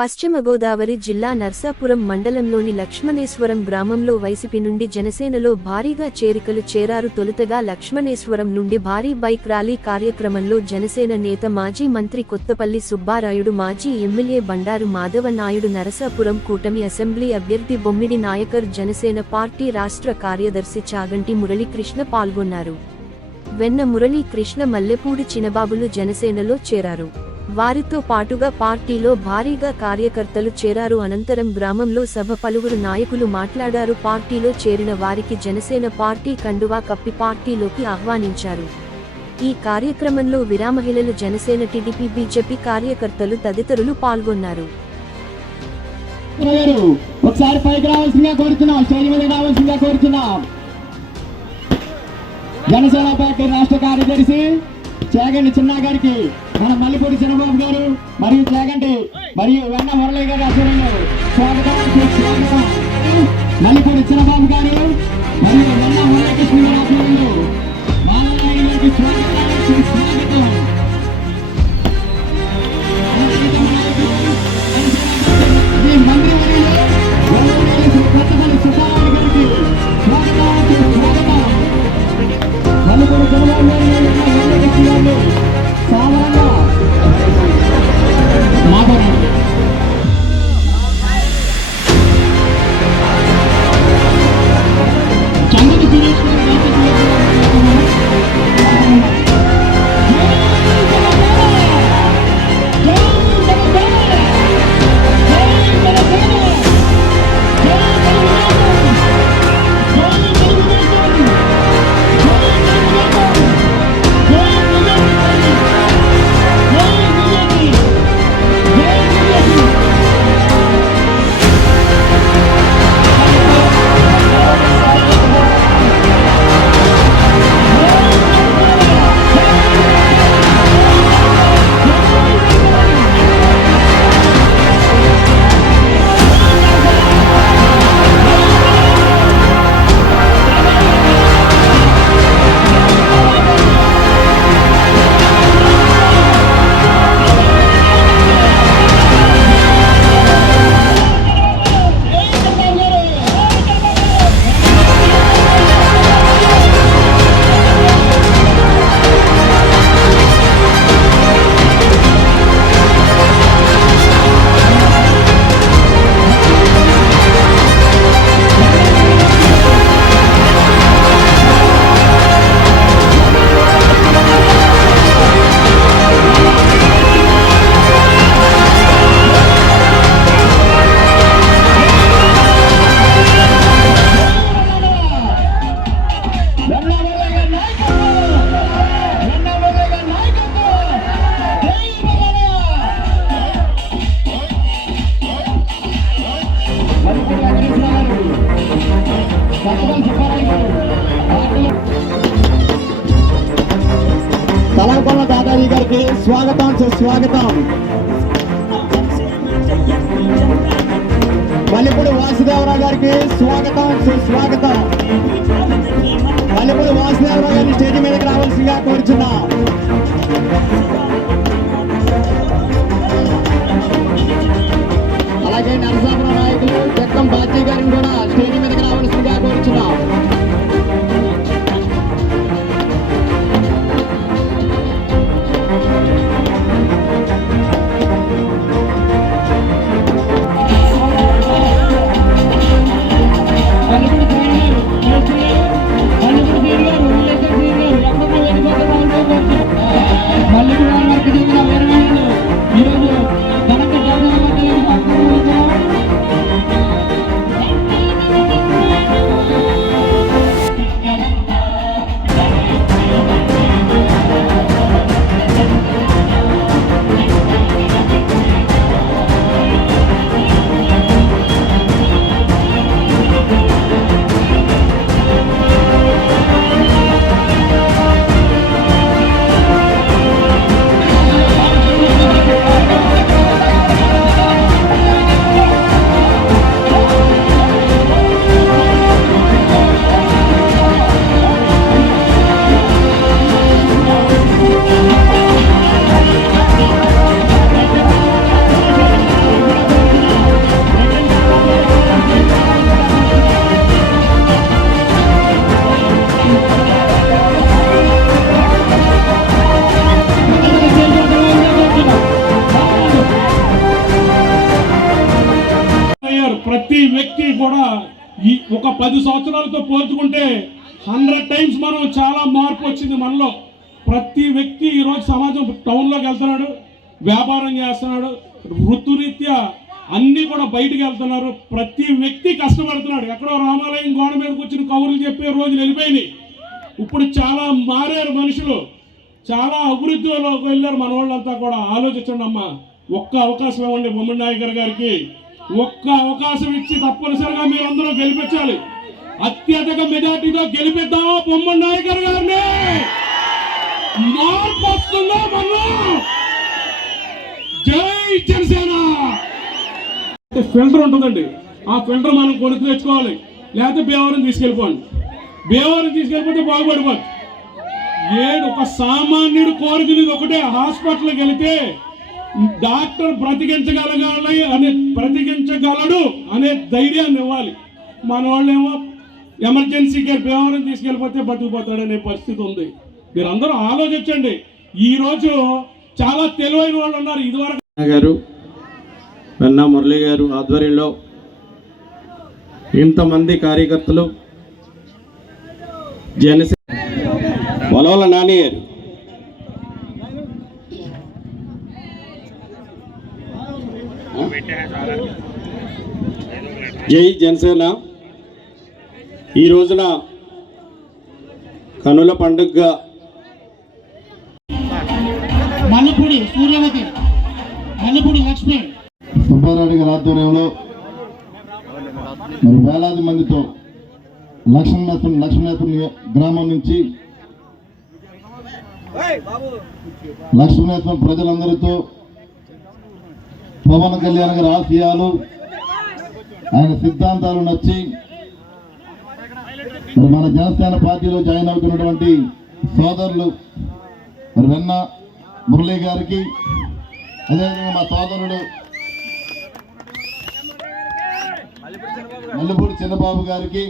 పశ్చిమ గోదావరి జిల్లా నర్సాపురం మండలంలోని లక్ష్మణేశ్వరం గ్రామంలో వైసీపీ నుండి జనసేనలో భారీగా చేరికలు చేరారు. తొలుతగా లక్ష్మణేశ్వరం నుండి భారీ బైక్ ర్యాలీ కార్యక్రమంలో జనసేన నేత మాజీ మంత్రి కొత్తపల్లి సుబ్బారాయుడు, మాజీ ఎమ్మెల్యే బండారు మాధవ నాయుడు, నరసాపురం కూటమి అసెంబ్లీ అభ్యర్థి బొమ్మిడి నాయకర్, జనసేన పార్టీ రాష్ట్ర కార్యదర్శి చాగంటి మురళీకృష్ణ పాల్గొన్నారు. వెన్న మురళీకృష్ణ, మల్లెపూడి చినబాబులు జనసేనలో చేరారు. వారితో పాటుగా పార్టీలో భారీగా కార్యకర్తలు చేరారు. అనంతరం గ్రామంలో సభ పలువురు నాయకులు మాట్లాడారు. పార్టీలో చేరిన వారికి జనసేన పార్టీ కండువా కప్పి పార్టీలోకి ఆహ్వానించారు. ఈ కార్యక్రమంలో విరామహిళలు, జనసేన, టీడీపీ, బీజేపీ కార్యకర్తలు తదితరులు పాల్గొన్నారు. జనసేన పార్టీ రాష్ట్ర కార్యదర్శి చాగంటి చిన్న గారికి, మన మల్లిపూడి చిన్నబాబు గారు మరియు చాగంటి మరియు వెన్న మురళి గారి ఆధ్వర్యంలో స్వాగతం. మల్లిపూడి చిన్నబాబు గారు మరియు వెన్న మురళీకృష్ణ గారి ఆధ్వర్యంలో మాధవనాయుడు గారికి స్వాగతం. మంత్రి కొత్తపల్లి సుబ్బారాయుడు గారికి స్వాగతం. మల్లిపూడి చిన్నబాబు గారు సాధారణంగా మాట్లాడారు. చంద్రుడి సురేష్ తలకొండ దాదాజీ గారికి స్వాగతం, సుస్వాగతం. మల్లిపూడి వాసుదేవరావు గారికి స్వాగతం, సుస్వాగతం. మల్లిపూడి వాసుదేవరావు గారిని స్టేజ్ మీదకి రావాల్సిందిగా కోరుచున్నాం. అలాగే నరసాపురం నాయకులు జక్కం బాజీ గారిని కూడా స్టేజ్ మీదకి రావాల్సిందిగా కోరుచున్నాం. మల్లిపూడి ప్రతి వ్యక్తి కూడా ఈ ఒక 10 సంవత్సరాలతో పోల్చుకుంటే 100 టైమ్స్ మనం చాలా మార్పు వచ్చింది మనలో. ప్రతి వ్యక్తి ఈరోజు సమాజం టౌన్లోకి వెళ్తున్నాడు, వ్యాపారం చేస్తున్నాడు, వృత్తిరీత్యా అన్నీ కూడా బయటికి వెళ్తున్నారు. ప్రతి వ్యక్తి కష్టపడుతున్నాడు. ఎక్కడో రామాలయం గోడ మీద కూర్చుని కబుర్లు చెప్పే రోజులు వెళ్ళిపోయినాయి. ఇప్పుడు చాలా మారారు మనుషులు, చాలా అభివృద్ధిలోకి వెళ్ళారు మన వాళ్ళంతా కూడా. ఆలోచించండి అమ్మా, ఒక్క అవకాశం ఇవ్వండి బొమ్మడి నాయకర్ గారికి. ఒక్క అవకాశం ఇచ్చి తప్పనిసరిగా మీరందరూ గెలిపించాలి. అత్యధిక మెజార్టీతో గెలిపిద్దామా బొమ్మడి నాయకర్ గారిని? మార్పు వస్తుందా మనం? జై జనసేన. ఫిల్టర్ ఉంటుందండి, ఆ ఫిల్టర్ మనం కొనుక్కు తెచ్చుకోవాలి, లేకపోతే భీమవరం తీసుకెళ్ళిపోండి. భీమవరం తీసుకెళ్ళిపోతే బాగుపడిపోదు. ఒక సామాన్యుడు కోరుకునేది ఒకటే, హాస్పిటల్కి వెళితే డాక్టర్ బ్రతికించగలడు అనే ధైర్యాన్ని ఇవ్వాలి. మన వాళ్ళేమో ఎమర్జెన్సీ కేర్ భీమవరం తీసుకెళ్ళిపోతే బతికిపోతాడనే పరిస్థితి ఉంది. మీరందరూ ఆలోచించండి. ఈరోజు చాలా తెలివైన వాళ్ళు ఉన్నారు. ఇదివరకు గారు వెన్నా మురళి గారు ఆధ్వర్యంలో ఇంతమంది కార్యకర్తలు, జనసేన వలవల నాని గారు, జై జనసేన. ఈ రోజున కనుల పండుగగా మల్లెపూడి సూర్యవతి, మల్లెపూడి లక్ష్మి సుబ్బారెడ్డి గారి ఆధ్వర్యంలో మరి వేలాది మందితో లక్ష్మీనాథపురం గ్రామం నుంచి లక్ష్మీనాథపురం ప్రజలందరితో పవన్ కళ్యాణ్ గారి ఆశయాలు, ఆయన సిద్ధాంతాలు నచ్చి మరి మన జనసేన పార్టీలో జాయిన్ అవుతున్నటువంటి సోదరులు మరి వెన్న మురళి గారికి, అదేవిధంగా మా సోదరుడు మల్లెపూడి చిన్నబాబు గారికి,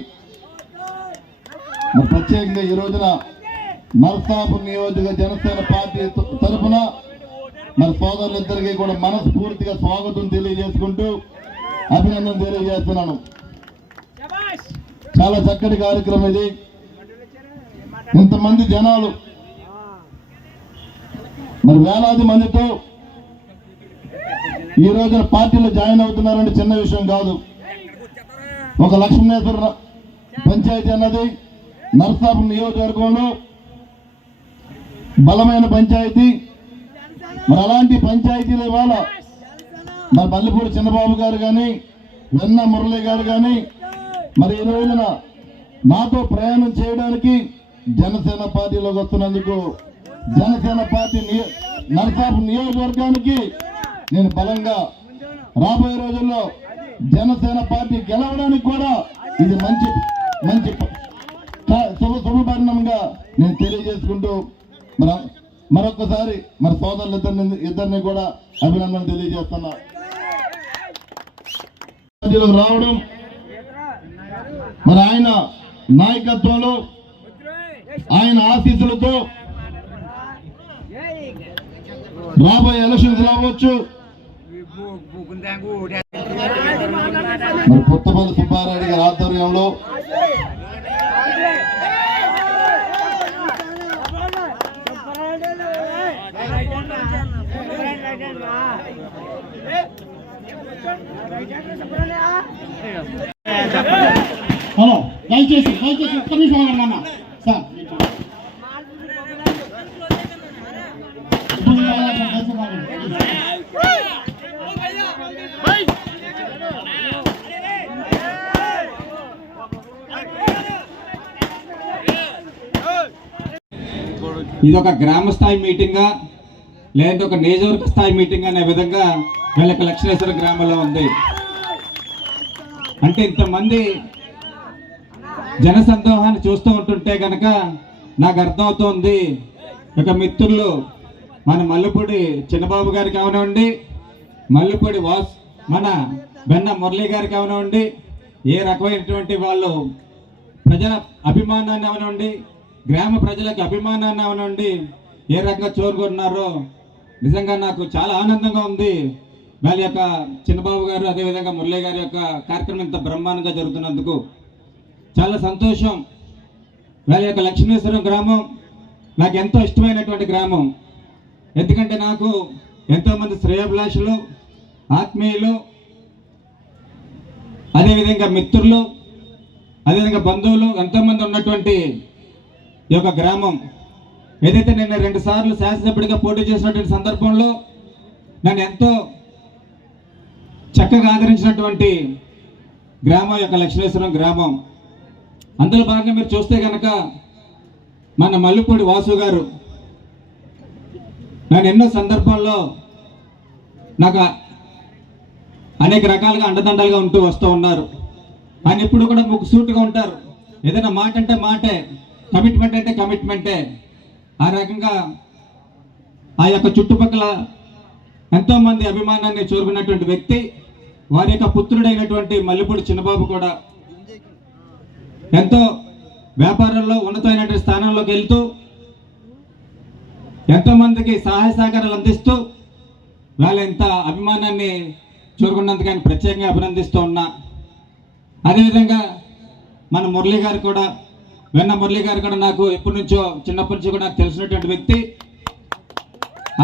మరి ప్రత్యేకంగా ఈ రోజున నరసాపురం నియోజక జనసేన పార్టీ తరఫున మరి సోదరులిద్దరికీ కూడా మనస్ఫూర్తిగా స్వాగతం తెలియజేసుకుంటూ అభినందన తెలియజేస్తున్నాను. చాలా చక్కటి కార్యక్రమం ఇది. ఇంతమంది జనాలు మరి వేలాది మందితో ఈ రోజున పార్టీలో జాయిన్ అవుతున్నారంటే చిన్న విషయం కాదు. ఒక లక్ష్మీనేశ్వర పంచాయతీ అన్నది నరసాపురం నియోజకవర్గంలో బలమైన పంచాయతీ. మరి అలాంటి పంచాయతీలు ఇవాళ మరి మల్లెపూడి చిన్నబాబు గారు కానీ, వెన్న మురళి గారు కానీ మరి ఈ రోజున నాతో ప్రయాణం చేయడానికి జనసేన పార్టీలోకి వస్తున్నందుకు జనసేన పార్టీ నరసాపురం నియోజకవర్గానికి నేను బలంగా రాబోయే రోజుల్లో జనసేన పార్టీ గెలవడానికి కూడా ఇది మంచి మంచి శుభపరిణంగా నేను తెలియజేసుకుంటూ మరొకసారి మరి సోదరులు ఇద్దరిని కూడా అభినందన తెలియజేస్తున్నా. రావడం మరి ఆయన నాయకత్వంలో, ఆయన ఆశీస్సులతో రాబోయే ఎలక్షన్స్ రావచ్చు. మరి కొత్తపల్లి సుబ్బారెడ్డి గారి ఆధ్వర్యంలో హలో దయచేసి ఒక్క నిమిషం అన్న సార్, ఇది ఒక గ్రామ స్థాయి మీటింగా లేదా ఒక నియోజకవర్గ స్థాయి మీటింగ్ అనే విధంగా వీళ్ళకి లక్ష్మీనేశ్వర గ్రామంలో ఉంది. అంటే ఇంతమంది జనసందోహాన్ని చూస్తూ ఉంటుంటే కనుక నాకు అర్థమవుతోంది, ఒక మిత్రులు మన మల్లెపూడి చిన్నబాబు గారికి అవనివ్వండి, మల్లెపూడి మన వెన్న మురళి గారికి అవనివ్వండి, ఏ రకమైనటువంటి వాళ్ళు ప్రజల అభిమానాన్ని అవనివ్వండి, గ్రామ ప్రజలకు అభిమానాన్ని అవనివ్వండి, ఏ రకంగా కోరుకున్నారో నిజంగా నాకు చాలా ఆనందంగా ఉంది. వాళ్ళ యొక్క చిన్నబాబు గారు అదేవిధంగా మురళీ గారి యొక్క కార్యక్రమం ఇంత బ్రహ్మాండంగా జరుగుతున్నందుకు చాలా సంతోషం. వాళ్ళ యొక్క లక్ష్మీశ్వరం గ్రామం నాకు ఎంతో ఇష్టమైనటువంటి గ్రామం. ఎందుకంటే నాకు ఎంతోమంది శ్రేయోభిలాషులు, ఆత్మీయులు, అదేవిధంగా మిత్రులు, అదేవిధంగా బంధువులు ఎంతోమంది ఉన్నటువంటి ఈ యొక్క గ్రామం. ఏదైతే నేను 2 సార్లు శాసనసభ్యుడిగా పోటీ చేసినటువంటి సందర్భంలో నన్ను ఎంతో చక్కగా ఆదరించినటువంటి గ్రామం యొక్క లక్ష్మీశ్వరం గ్రామం. అందులో భాగంగా మీరు చూస్తే కనుక మన మల్లుపూడి వాసు గారు నన్ను ఎన్నో సందర్భాల్లో నాకు అనేక రకాలుగా అండదండలుగా ఉంటూ వస్తూ ఉన్నారు. ఆయన ఎప్పుడు కూడా సూటుగా ఉంటారు. ఏదైనా మాట అంటే మాటే, కమిట్మెంట్ అంటే కమిట్మెంటే. ఆ రకంగా ఆ యొక్క చుట్టుపక్కల ఎంతోమంది అభిమానాన్ని చూరుకున్నటువంటి వ్యక్తి. వారి యొక్క పుత్రుడైనటువంటి మల్లిపూడి చిన్నబాబు కూడా ఎంతో వ్యాపారంలో ఉన్నతమైనటువంటి స్థానంలోకి వెళ్తూ ఎంతోమందికి సహాయ సహకారాలు అందిస్తూ వాళ్ళ ఇంత అభిమానాన్ని చూరుకున్నందుకు ఆయన ప్రత్యేకంగా అభినందిస్తూ ఉన్నా. అదేవిధంగా మన మురళీ గారు కూడా, వెన్న మురళీ గారు కూడా నాకు ఎప్పటి నుంచో చిన్నప్పటి నుంచి కూడా నాకు తెలిసినటువంటి వ్యక్తి.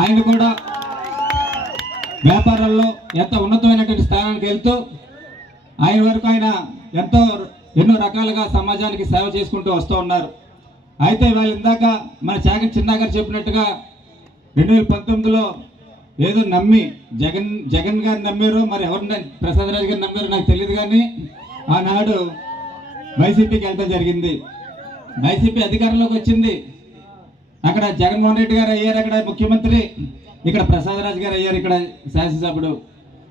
ఆయన కూడా వ్యాపారాల్లో ఎంతో ఉన్నతమైనటువంటి స్థానానికి వెళ్తూ ఆయన వరకు ఆయన ఎన్నో రకాలుగా సమాజానికి సేవ చేసుకుంటూ వస్తూ ఉన్నారు. అయితే వాళ్ళు ఇందాక మన చాగంటి చిన్నా గారు చెప్పినట్టుగా 2019లో ఏదో నమ్మి జగన్ గారిని నమ్మారు, మరి ఎవరిని ప్రసాద్ రాజు గారిని నమ్మారో నాకు తెలియదు, కానీ ఆనాడు వైసీపీకి వెళ్ళడం జరిగింది. వైసీపీ అధికారంలోకి వచ్చింది. అక్కడ జగన్మోహన్ రెడ్డి గారు అయ్యారు అక్కడ ముఖ్యమంత్రి, ఇక్కడ ప్రసాద్ రాజు గారు అయ్యారు ఇక్కడ శాసనసభ్యుడు.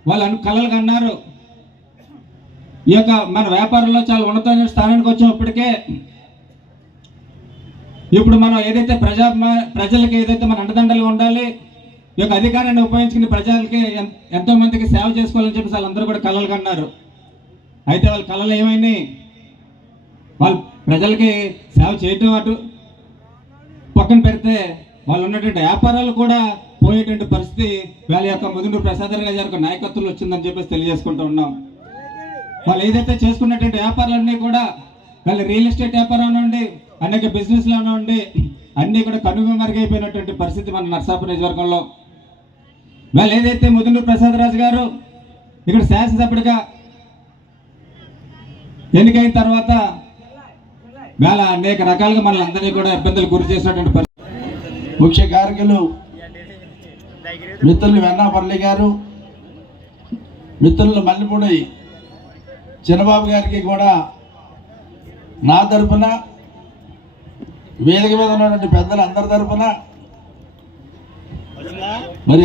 వాళ్ళు కలలుగా అన్నారు ఈ యొక్క మన వ్యాపారంలో చాలా ఉన్నతమైన స్థానానికి వచ్చేప్పటికే ఇప్పుడు మనం ఏదైతే ప్రజలకి ఏదైతే మన అండదండలుగా ఉండాలి, ఈ యొక్క అధికారాన్ని ఉపయోగించుకుని ప్రజలకి ఎంతో మందికి సేవ చేసుకోవాలని చెప్పి వాళ్ళందరూ కూడా కలలుగా అన్నారు. అయితే వాళ్ళ కళలు ఏమైనాయి? వాళ్ళు ప్రజలకి సేవ చేయటం అటు పక్కన పెడితే వాళ్ళు ఉన్నటువంటి వ్యాపారాలు కూడా పోయేటువంటి పరిస్థితి వాళ్ళ యొక్క ముదునూరు ప్రసాద్ గారి యొక్క నాయకత్వంలో వచ్చిందని చెప్పేసి తెలియజేసుకుంటూ ఉన్నాం. వాళ్ళు ఏదైతే చేసుకున్నటువంటి వ్యాపారాలన్నీ కూడా వాళ్ళ రియల్ ఎస్టేట్ వ్యాపారం నుండి అనేక బిజినెస్లో ఉండి అన్నీ కూడా కనుమరుగైపోయినటువంటి పరిస్థితి మన నర్సాపురం నియోజకవర్గంలో. వాళ్ళు ఏదైతే ముదునూరు ప్రసాద్ రాజు గారు ఇక్కడ శాసనసభ్యుడిగా ఎన్నికైన తర్వాత వేళ అనేక రకాలుగా మనల్ని కూడా ఇబ్బందులు గురి చేసినటువంటి పరిస్థితి. ముఖ్య కార్యకులు మిత్రులు వెన్నా మురళి గారు, మిత్రులు మల్లిపూడి చిన్నబాబు గారికి కూడా నా తరపున, వేదిక మీద ఉన్నటువంటి పెద్దలు అందరి తరపున, మరి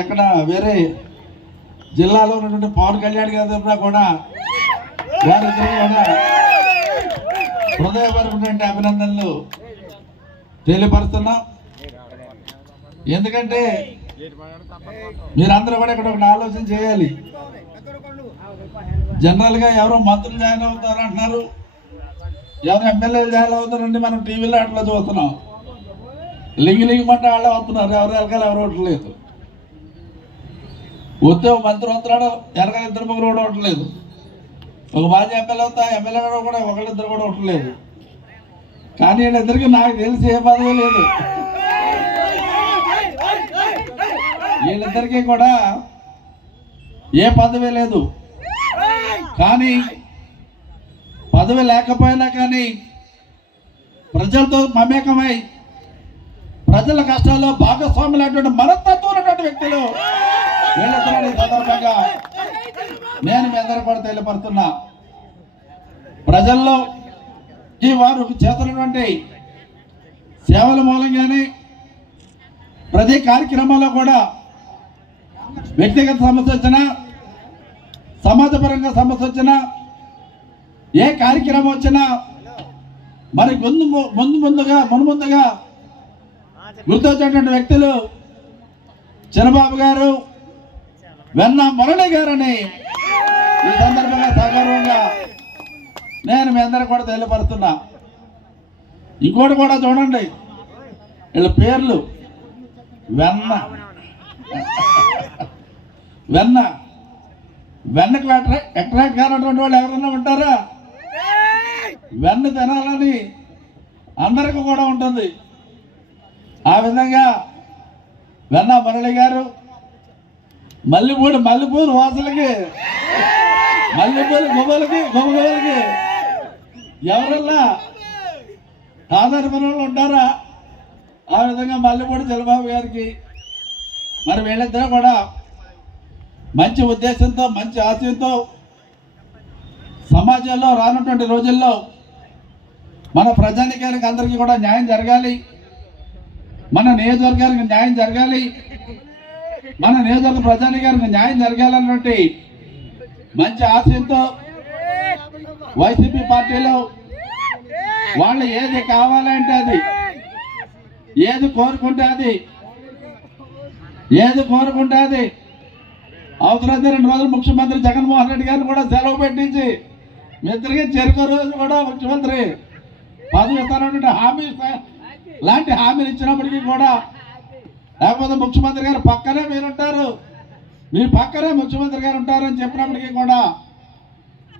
ఎక్కడ వేరే జిల్లాలో ఉన్నటువంటి పవన్ కళ్యాణ్ గారి తరపున కూడా వారిద్దరికీ కూడా హృదయపూర్వకమైనటువంటి అభినందనలు తెలియపరుస్తున్నాం. ఎందుకంటే మీరందరూ కూడా ఇక్కడ ఒకటి ఆలోచన చేయాలి. జనరల్గా ఎవరో మంత్రులు జాయిన్ అవుతారు అంటున్నారు, ఎవరు ఎమ్మెల్యేలు జాయిన్ అవుతారండి, మనం టీవీలో అట్లా చూస్తున్నాం. లింగిమంటే వాళ్ళే వస్తున్నారు, ఎవరు వెనకాల ఎవరు ఉండలేదు. వస్తే ఒక మంత్రి వస్తున్నాడు, వెనకాల 2 ముగ్గురు కూడా ఉండలేదు. ఒక మాజీ ఎమ్మెల్యే వస్తా, ఎమ్మెల్యే కూడా ఒకళ్ళిద్దరు కూడా ఉండలేదు. కానీ వీళ్ళిద్దరికి నాకు తెలిసి ఏ పదవి లేదు. వీళ్ళిద్దరికీ కూడా ఏ పదవి లేదు. కానీ పదవి లేకపోయినా కానీ ప్రజలతో మమేకమై ప్రజల కష్టాల్లో భాగస్వాములైనటువంటి మనస్తత్వం ఉన్నటువంటి వ్యక్తులు వీళ్ళిద్దరూ. ఈ సందర్భంగా నేను మీ అందరూ కూడా తెలియపడుతున్నా, ప్రజల్లో ఈ వారు చేస్తున్నటువంటి సేవల మూలంగానే ప్రతి కార్యక్రమంలో కూడా వ్యక్తిగత సమస్య వచ్చినా, సమాజపరంగా సమస్య వచ్చినా, ఏ కార్యక్రమం వచ్చినా మరి ముందుగా గుర్తొచ్చేటువంటి వ్యక్తులు చంద్రబాబు గారు, వెన్న మురళి గారని ఈ సందర్భంగా సగౌరవంగా నేను మీ అందరూ కూడా తెలియపరుస్తున్నా. ఇంకోటి కూడా చూడండి, వీళ్ళ పేర్లు వెన్న వెన్నకు అట్రాక్ట్ కానటువంటి వాళ్ళు ఎవరైనా ఉంటారా? వెన్న తినాలని అందరికీ కూడా ఉంటుంది. ఆ విధంగా వెన్న మురళి గారు మల్లెపూలు వాసలకి, మల్లెపూలు గుమ్మలకి ఎవరన్నా ఆధారపడి ఉంటారా? ఆ విధంగా మల్లెపూడి చంద్రబాబు గారికి మరి వీళ్ళిద్దరూ కూడా మంచి ఉద్దేశంతో, మంచి ఆశయంతో సమాజంలో రానున్నటువంటి రోజుల్లో మన ప్రజానికానికి అందరికీ కూడా న్యాయం జరగాలి, మన నియోజకవర్గానికి న్యాయం జరగాలి, మన నియోజకవర్గ ప్రజానికానికి న్యాయం జరగాలన్నటువంటి మంచి ఆశయంతో వైసీపీ పార్టీలో వాళ్ళు ఏది కావాలంటే అది, ఏది కోరుకుంటే అది అవసరమైతే 2 రోజులు ముఖ్యమంత్రి జగన్మోహన్ రెడ్డి గారిని కూడా సెలవు పెట్టించి మిత్రుగా చెరుకు రోజు కూడా ముఖ్యమంత్రి పదవి ఇస్తానంటే లాంటి హామీలు ఇచ్చినప్పటికీ కూడా, లేకపోతే ముఖ్యమంత్రి గారు పక్కనే మీరుంటారు, మీ పక్కనే ముఖ్యమంత్రి గారు ఉంటారని చెప్పినప్పటికీ కూడా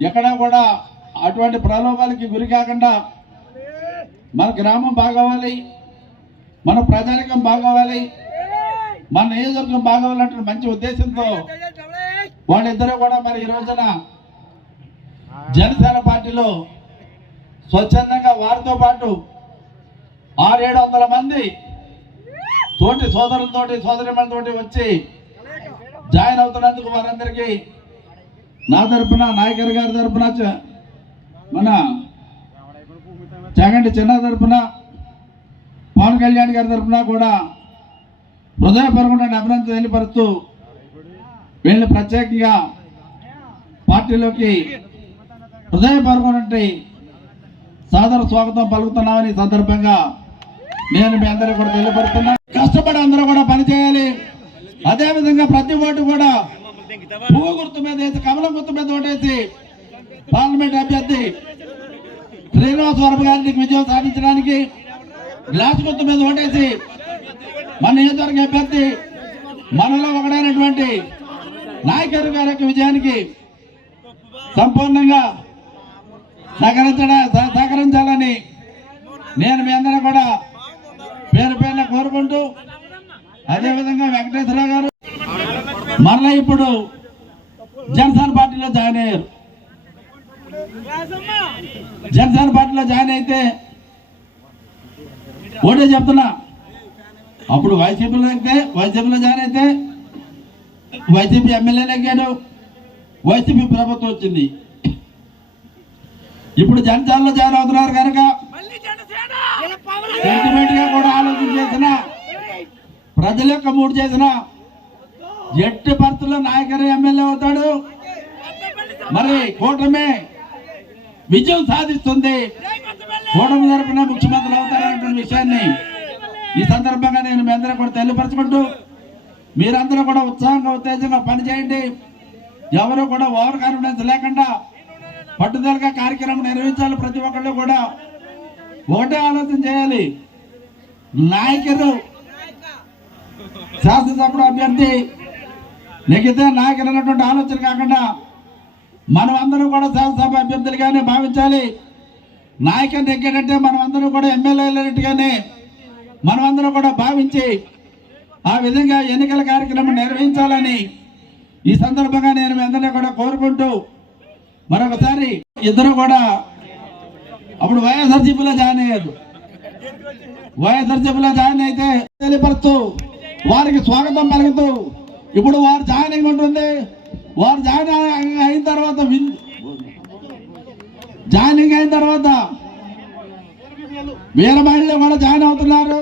ఎక్కడా కూడా అటువంటి ప్రలోభాలకి గురి కాకుండా మన గ్రామం బాగోవాలి, మన ప్రజానికం బాగోవాలి, మన నియోజకవర్గం బాగోవాలంటే మంచి ఉద్దేశంతో వాళ్ళిద్దరూ కూడా మరి ఈ రోజున జనసేన పార్టీలో స్వచ్ఛందంగా వారితో పాటు 600-700 మంది తోటి సోదరులతోటి సోదరిమణులతోటి వచ్చి జాయిన్ అవుతున్నందుకు వారందరికీ నా తరఫున, నాయకర్ గారి తరఫున, మన చాగంటి చిన్న తరఫున, పవన్ కళ్యాణ్ గారి తరఫున కూడా హృదయపూర్వకంగా అభినందనలు తెలియపరుస్తూ వీళ్ళని ప్రత్యేకంగా పార్టీలోకి హృదయపూర్వకమైనటువంటి సాదర స్వాగతం పలుకుతున్నామని ఈ సందర్భంగా నేను మీ అందరూ కూడా తెలియపరుస్తున్నా. కష్టపడి అందరూ కూడా పనిచేయాలి. అదేవిధంగా ప్రతి ఓటు కూడా పువ్వు గుర్తు మీద వేసి, కమలం గుర్తు మీద ఓటేసి పార్లమెంట్ అభ్యర్థి శ్రీనివాసవరపు గారికి విజయం సాధించడానికి గ్లాస్ గుర్తు మీద ఓటేసి మన నియోజకవర్గ అభ్యర్థి మనలో ఒకడైనటువంటి నాయకర్ గారి యొక్క విజయానికి సంపూర్ణంగా సహకరించాలని నేను మీ అందరూ కూడా పేరు పేరున కోరుకుంటూ, అదేవిధంగా వెంకటేశ్వరరావు గారు మరలా ఇప్పుడు జనసేన పార్టీలో జాయిన్ అయ్యారు. జనసేన పార్టీలో జాయిన్ అయితే ఓటే చెప్తున్నా, అప్పుడు వైసీపీలో జాయిన్ అయితే వైసీపీ ఎమ్మెల్యేలు ఎక్కాడు, వైసీపీ ప్రభుత్వం వచ్చింది. ఇప్పుడు జనసేనలో జాయిన్ అవుతున్నారు కనుక సెంటిమెంట్ గా కూడా ఆలోచన చేసిన, ప్రజల యొక్క మూడు చేసిన, ఎట్టి పరిస్థితుల్లో నాయకరు ఎమ్మెల్యే అవుతాడు, మరి కూటమి విజయం సాధిస్తుంది, కూటమి తరపున ముఖ్యమంత్రులు అవుతారనే విషయాన్ని ఈ సందర్భంగా నేను మీ అందరూ కూడా తెలియపరచుకుంటూ, మీరందరూ కూడా ఉత్సాహంగా ఉత్తేజంగా పనిచేయండి. ఎవరు కూడా ఓవర్ కాన్ఫిడెన్స్ లేకుండా పట్టుదలగా కార్యక్రమం నిర్వహించాలి. ప్రతి ఒక్కళ్ళు కూడా ఒకటే ఆలోచన చేయాలి, నాయకులు శాసనసభ్యుడు అభ్యర్థి నెగితే నాయకులు అన్నటువంటి ఆలోచన కాకుండా మనం అందరూ కూడా శాసనసభ అభ్యర్థులుగానే భావించాలి. నాయకులు నెగ్గాడంటే మనం అందరూ కూడా ఎమ్మెల్యేలన్నట్టుగానే మనం అందరూ కూడా భావించి ఆ విధంగా ఎన్నికల కార్యక్రమం నిర్వహించాలని ఈ సందర్భంగా నేను మీ అందరినీ కూడా కోరుకుంటూ, మరొకసారి ఇద్దరు కూడా అప్పుడు వైఎస్ఆర్సీపీలో జాయిన్ అయ్యారు. వైఎస్ఆర్సీపీలో జాయిన్ అయితే తెలియపరుస్తూ వారికి స్వాగతం పలుకుతూ, ఇప్పుడు వారు జాయినింగ్ ఉంటుంది. వారు జాయినింగ్ అయిన తర్వాత వీర మహిళలు కూడా జాయిన్ అవుతున్నారు.